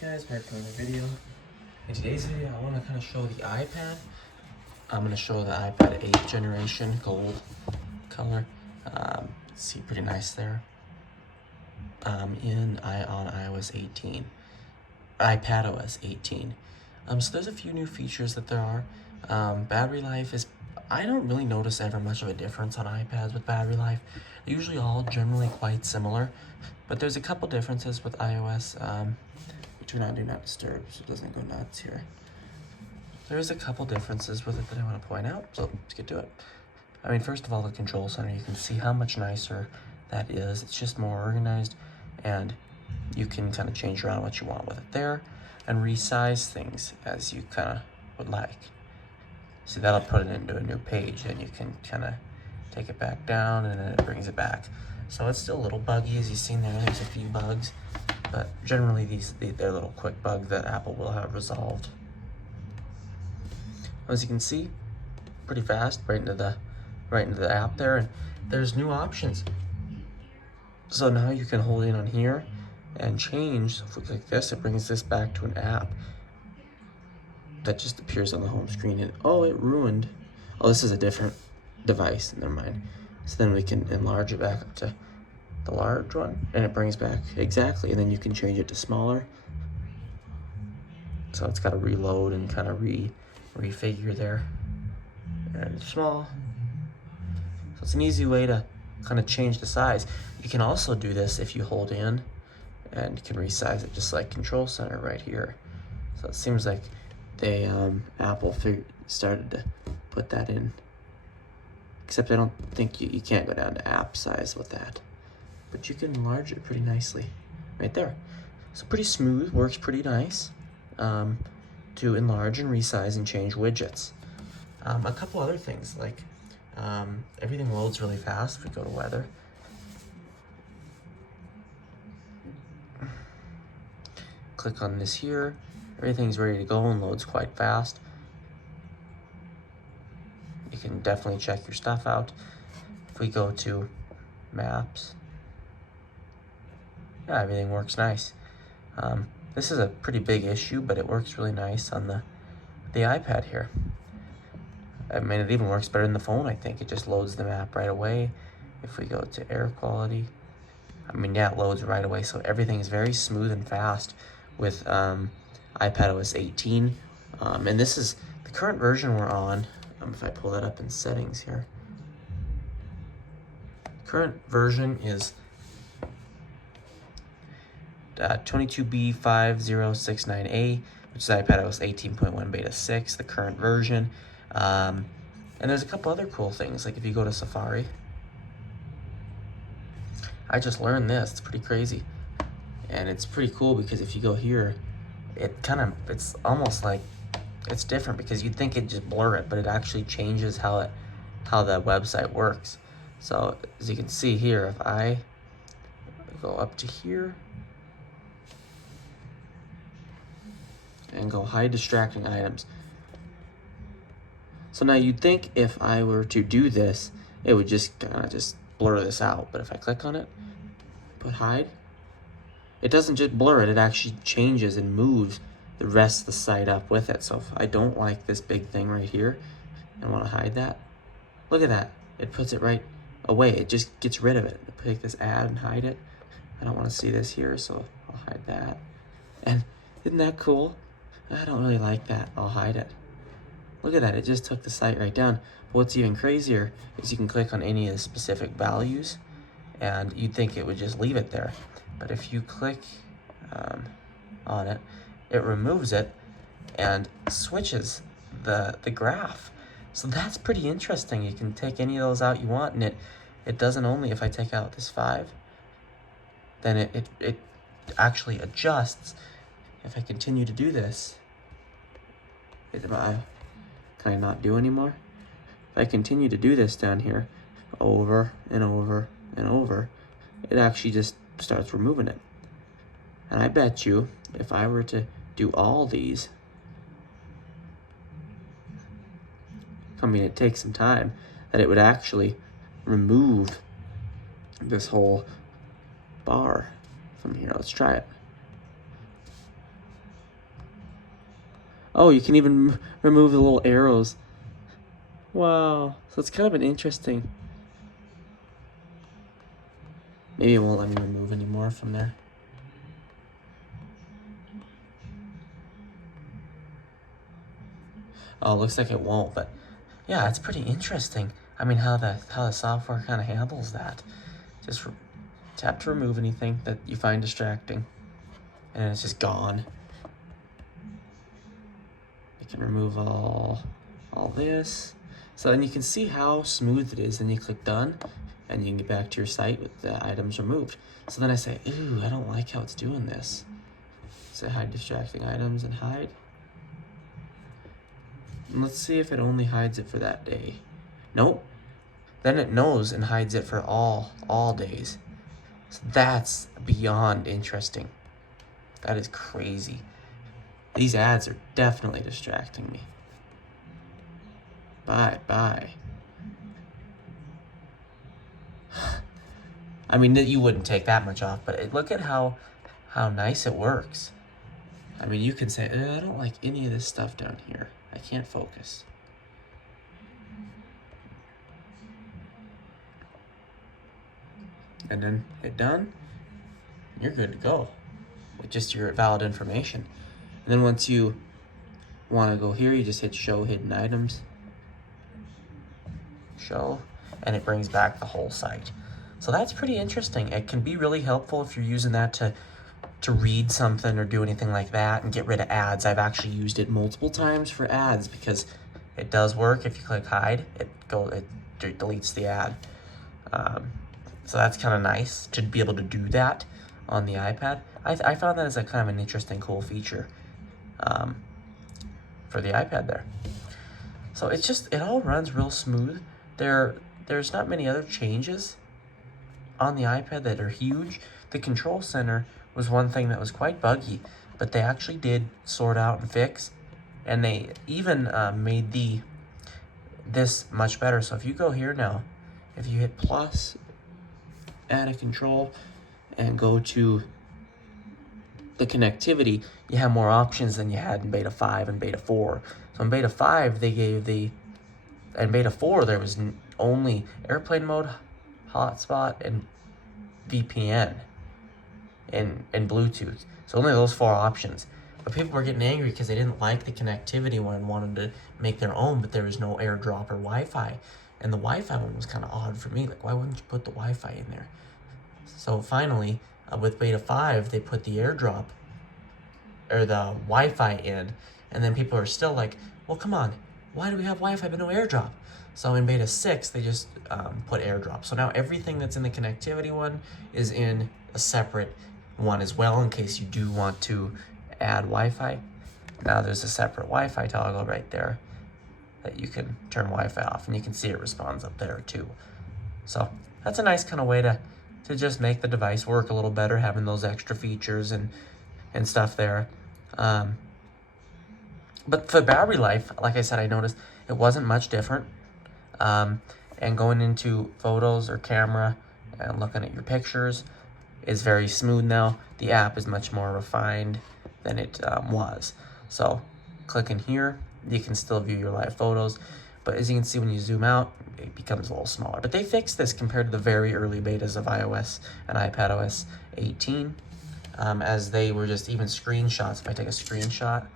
Guys, back to another video. In today's video, I want to kind of show the iPad. I'm going to show the iPad 8th generation gold color. See, pretty nice there. On iOS 18, iPadOS 18. So there's a few new features that there are. Battery life is, I don't really notice ever much of a difference on iPads with battery life. They're usually all generally quite similar, but there's a couple differences with iOS. Do not disturb so it doesn't go nuts here. There's a couple differences with it that I want to point out, so let's get to it. I mean, first of all, the control center, you can see how much nicer that is. It's just more organized, and you can kind of change around what you want with it there and resize things as you kind of would like. See, that'll put it into a new page, and you can kind of take it back down, and then it brings it back. So it's still a little buggy, as you've seen there. There's a few bugs, but generally they're little quick bugs that Apple will have resolved. As you can see, pretty fast, right into the app there, and there's new options. So now you can hold in on here and change. So if we click this, it brings this back to an app that just appears on the home screen. And oh, it ruined. Oh, this is a different device. Never mind. So then we can enlarge it back up to the large one, and it brings back exactly. And then you can change it to smaller. So it's got to reload and kind of refigure there. And it's small. So it's an easy way to kind of change the size. You can also do this if you hold in, and you can resize it just like Control Center right here. So it seems like they Apple started to put that in. Except I don't think you can't go down to app size with that. But you can enlarge it pretty nicely right there. So pretty smooth, works pretty nice to enlarge and resize and change widgets. A couple other things, like everything loads really fast. If we go to weather, click on this here, everything's ready to go and loads quite fast. You can definitely check your stuff out. If we go to maps, yeah, everything works nice. This is a pretty big issue, but it works really nice on the iPad here. I mean, it even works better than the phone, I think. It just loads the map right away. If we go to air quality, I mean, yeah, it loads right away. So everything is very smooth and fast with iPadOS 18. And this is the current version we're on. If I pull that up in settings here, current version is 22B5069A, which is iPadOS 18.1 Beta 6, the current version. And there's a couple other cool things, like if you go to Safari, I just learned this, it's pretty crazy. And it's pretty cool because if you go here, it's almost like, it's different because you'd think it'd just blur it, but it actually changes how the website works. So as you can see here, if I go up to here and go hide distracting items. So now you'd think if I were to do this, it would just kind of just blur this out. But if I click on it, put hide, it doesn't just blur it, it actually changes and moves the rest of the site up with it. So if I don't like this big thing right here and want to hide that, look at that. It puts it right away. It just gets rid of it. Take this ad and hide it. I don't want to see this here, so I'll hide that. And isn't that cool? I don't really like that. I'll hide it. Look at that. It just took the site right down. But what's even crazier is you can click on any of the specific values, and you'd think it would just leave it there. But if you click on it, it removes it and switches the graph. So that's pretty interesting. You can take any of those out you want, and it doesn't only, if I take out this 5, then it actually adjusts. If I continue to do this, can I not do anymore? If I continue to do this down here over and over and over, it actually just starts removing it. And I bet you if I were to do all these, I mean, it takes some time, that it would actually remove this whole bar from here. Let's try it. Oh, you can even remove the little arrows. Wow, so it's kind of an interesting. Maybe it won't let me remove any more from there. Oh, looks like it won't, but yeah, it's pretty interesting. I mean, how the software kind of handles that. Just tap to remove anything that you find distracting, and it's just gone. You can remove all this. So then you can see how smooth it is. Then you click done, and you can get back to your site with the items removed. So then I say, ooh, I don't like how it's doing this. So hide distracting items and hide. And let's see if it only hides it for that day. Nope. Then it knows and hides it for all days. So that's beyond interesting. That is crazy. These ads are definitely distracting me. Bye. I mean, you wouldn't take that much off, but look at how nice it works. I mean, you can say, I don't like any of this stuff down here. I can't focus. And then hit done. You're good to go with just your valid information. And then once you want to go here, you just hit show hidden items. Show, and it brings back the whole site. So that's pretty interesting. It can be really helpful if you're using that to read something or do anything like that and get rid of ads. I've actually used it multiple times for ads because it does work. If you click hide, it deletes the ad. So that's kind of nice to be able to do that on the iPad. I found that as a kind of an interesting, cool feature for the iPad there. So it all runs real smooth. There's not many other changes on the iPad that are huge. The control center was one thing that was quite buggy, but they actually did sort out and fix, and they even made this much better. So if you go here now, if you hit plus, add a control, and go to the connectivity, you have more options than you had in beta 5 and beta 4. So in beta 5, they gave in beta 4, there was only airplane mode, hotspot, and VPN, and Bluetooth. So only those 4 options. But people were getting angry because they didn't like the connectivity one and wanted to make their own, but there was no AirDrop or Wi-Fi. And the Wi-Fi one was kind of odd for me. Like, why wouldn't you put the Wi-Fi in there? So finally, with beta 5, they put the AirDrop or the Wi-Fi in, and then people are still like, well, come on, why do we have Wi-Fi but no AirDrop? So in beta 6, they just put AirDrop. So now everything that's in the connectivity one is in a separate one as well, in case you do want to add Wi-Fi. Now there's a separate Wi-Fi toggle right there that you can turn Wi-Fi off, and you can see it responds up there too. So that's a nice kind of way to just make the device work a little better, having those extra features and stuff there. But for battery life, like I said, I noticed it wasn't much different. And going into photos or camera and looking at your pictures is very smooth now. The app is much more refined than it was. So clicking here, you can still view your live photos. But as you can see, when you zoom out, it becomes a little smaller. But they fixed this compared to the very early betas of iOS and iPadOS 18. As they were just even screenshots. If I take a screenshot,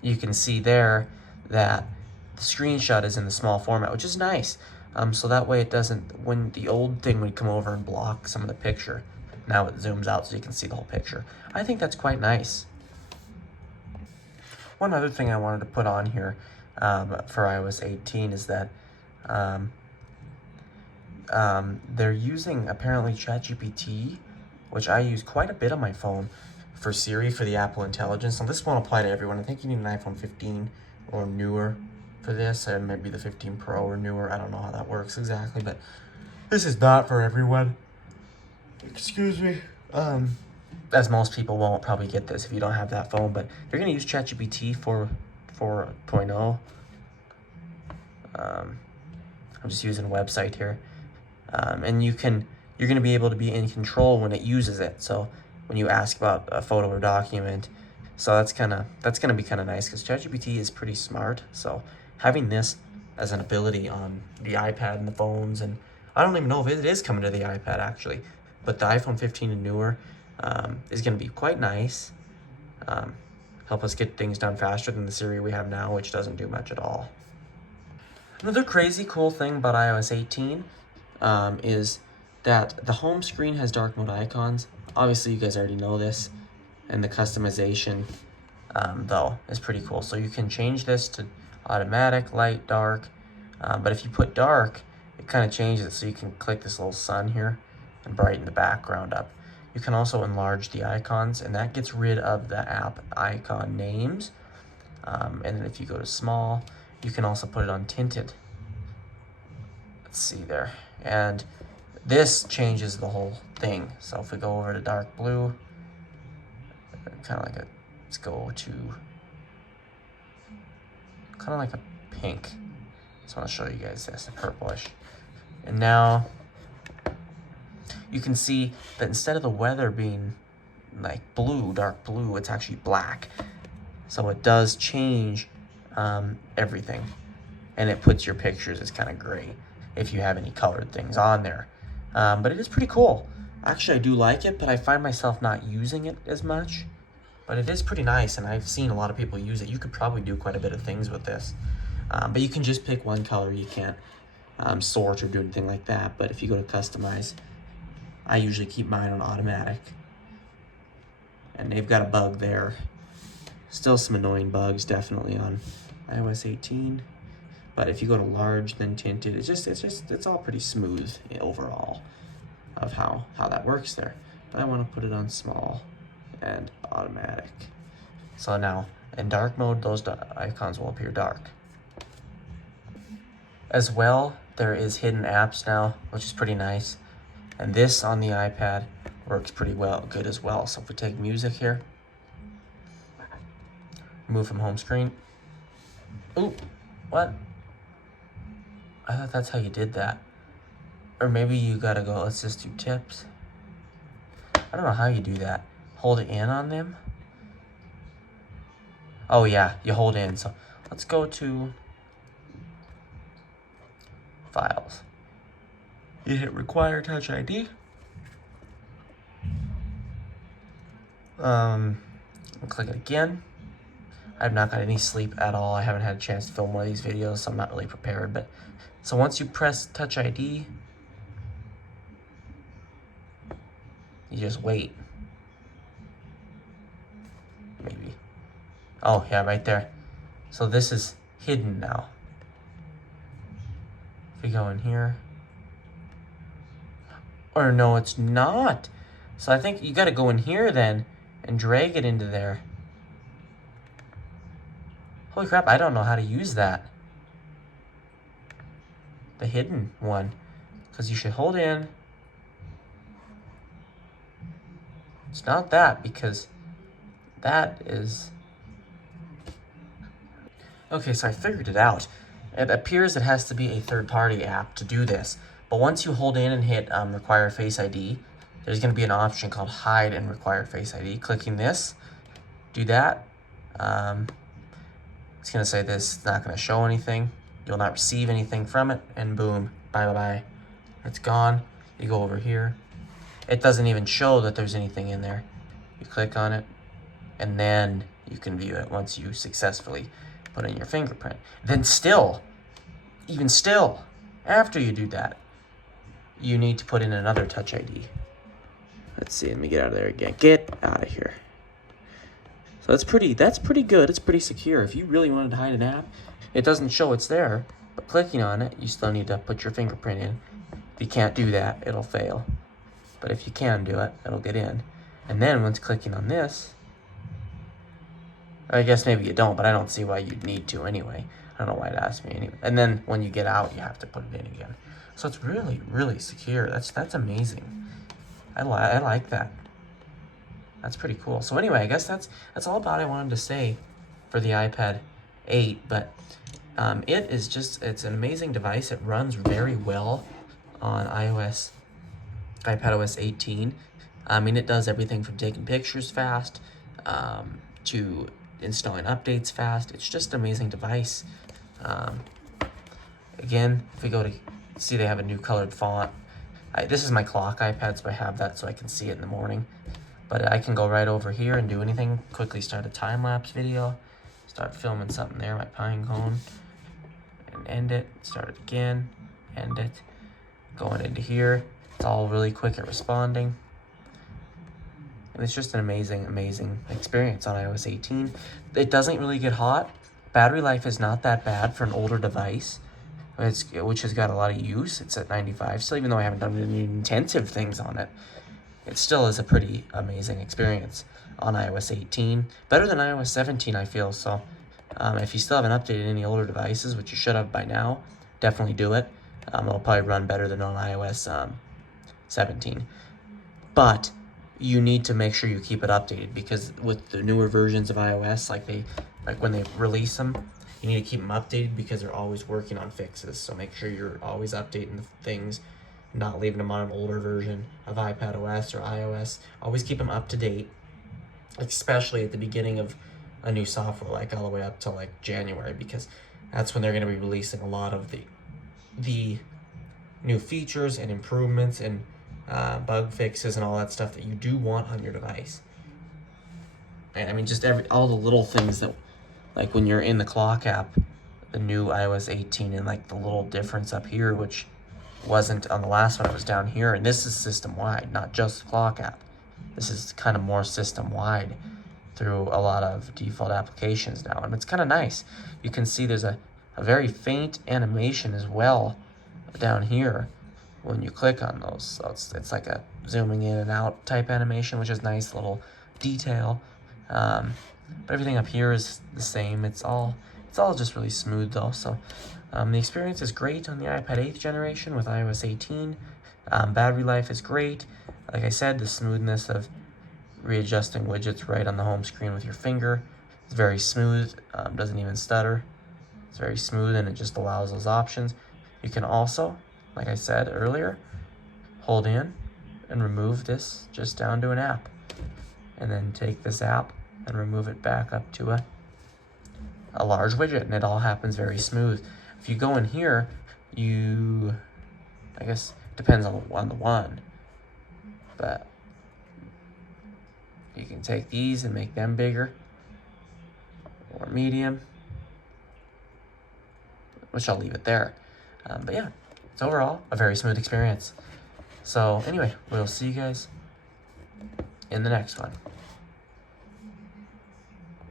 you can see there that the screenshot is in the small format, which is nice. So that way it doesn't, when the old thing would come over and block some of the picture, now it zooms out so you can see the whole picture. I think that's quite nice. One other thing I wanted to put on here for iOS 18 is that they're using apparently ChatGPT, which I use quite a bit on my phone, for Siri, for the Apple Intelligence. Now this won't apply to everyone. I think you need an iPhone 15 or newer for this, and maybe the 15 Pro or newer. I don't know how that works exactly, but this is not for everyone. Excuse me. As most people won't probably get this if you don't have that phone, but you're going to use ChatGPT 4.0. I'm just using a website here. And you're going to be able to be in control when it uses it. So when you ask about a photo or document. So that's gonna be kind of nice because ChatGPT is pretty smart. So having this as an ability on the iPad and the phones, and I don't even know if it is coming to the iPad actually, but the iPhone 15 and newer is going to be quite nice. Help us get things done faster than the Siri we have now, which doesn't do much at all. Another crazy cool thing about iOS 18 is that the home screen has dark mode icons. Obviously, you guys already know this, and the customization, though, is pretty cool. So you can change this to automatic, light, dark, but if you put dark, it kind of changes it. So you can click this little sun here and brighten the background up. You can also enlarge the icons, and that gets rid of the app icon names. And then if you go to small, you can also put it on tinted. Let's see there. And this changes the whole thing. So if we go over to dark blue, kind of like a, let's go to kind of like a pink. Just want to show you guys this, a purplish. And now you can see that instead of the weather being like blue, dark blue, it's actually black. So it does change everything. And it puts your pictures as kind of gray if you have any colored things on there. But it is pretty cool. Actually, I do like it, but I find myself not using it as much. But it is pretty nice, and I've seen a lot of people use it. You could probably do quite a bit of things with this. But you can just pick one color. You can't sort or do anything like that. But if you go to customize, I usually keep mine on automatic. And they've got a bug there. Still some annoying bugs, definitely, on iOS 18. But if you go to large, then tinted, it's all pretty smooth overall of how that works there. But I want to put it on small and automatic. So now in dark mode, those icons will appear dark. As well, there is hidden apps now, which is pretty nice. And this on the iPad works pretty good as well. So if we take music here, move from home screen. Ooh, what? I thought that's how you did that. Or maybe you gotta go, let's just do tips. I don't know how you do that. Hold it in on them? Oh yeah, you hold in. So let's go to files. You hit require touch ID. Click it again. I've not got any sleep at all. I haven't had a chance to film one of these videos, so I'm not really prepared. But so once you press touch ID, you just wait. Maybe. Oh yeah, right there. So this is hidden now. If we go in here, or no, it's not. So I think you got to go in here then and drag it into there. Holy crap, I don't know how to use that. The hidden one. Because you should hold in. It's not that, because that is... Okay, so I figured it out. It appears it has to be a third-party app to do this. But once you hold in and hit require Face ID, there's going to be an option called hide and require Face ID. Clicking this, do that. It's going to say this is not going to show anything. You'll not receive anything from it. And boom, bye-bye. It's gone. You go over here. It doesn't even show that there's anything in there. You click on it, and then you can view it once you successfully put in your fingerprint. Then still, even still, after you do that, you need to put in another Touch ID. Let's see, let me get out of there again. Get out of here. So that's pretty good. It's pretty secure. If you really wanted to hide an app, it doesn't show it's there, but clicking on it, you still need to put your fingerprint in. If you can't do that, it'll fail. But if you can do it, it'll get in. And then once clicking on this, I guess maybe you don't, but I don't see why you'd need to anyway. I don't know why it asked me anyway. And then when you get out, you have to put it in again. So it's really, really secure. That's amazing. I like that. That's pretty cool. So anyway, I guess that's all about I wanted to say for the iPad 8. But it is just, it's an amazing device. It runs very well on iPadOS 18. I mean, it does everything from taking pictures fast to installing updates fast. It's just an amazing device. Again, if we go to see, they have a new colored font. This is my clock iPad, so I have that so I can see it in the morning. But I can go right over here and do anything. Quickly start a time-lapse video. Start filming something there, my pine cone. And end it. Start it again. End it. Going into here. It's all really quick at responding. And it's just an amazing, amazing experience on iOS 18. It doesn't really get hot. Battery life is not that bad for an older device, which has got a lot of use. It's at 95 still, even though I haven't done any intensive things on it. It still is a pretty amazing experience on iOS 18. Better than iOS 17, I feel. So if you still haven't updated any older devices, which you should have by now, definitely do it. It'll probably run better than on iOS 17. But you need to make sure you keep it updated, because with the newer versions of iOS, like when they release them, you need to keep them updated because they're always working on fixes. So make sure you're always updating the things, not leaving them on an older version of iPadOS or iOS. Always keep them up to date, especially at the beginning of a new software, like all the way up to like January, because that's when they're going to be releasing a lot of the new features and improvements and bug fixes and all that stuff that you do want on your device. And I mean, just all the little things that, like when you're in the clock app, the new iOS 18, and like the little difference up here, which wasn't on the last one, it was down here. And this is system-wide, not just the clock app. This is kind of more system-wide through a lot of default applications now. And it's kind of nice. You can see there's a very faint animation as well down here when you click on those. So it's like a zooming in and out type animation, which is nice little detail. But everything up here is the same. It's all just really smooth though. So the experience is great on the iPad 8th generation with iOS 18. Battery life is great. Like I said, the smoothness of readjusting widgets right on the home screen with your finger is very smooth. Doesn't even stutter. It's very smooth, and it just allows those options. You can also, like I said earlier, hold in and remove this just down to an app, and then take this app and remove it back up to a large widget, and it all happens very smooth. If you go in here, I guess depends on the one, but you can take these and make them bigger or medium, which I'll leave it there. But yeah, it's overall a very smooth experience. So anyway, we'll see you guys in the next one.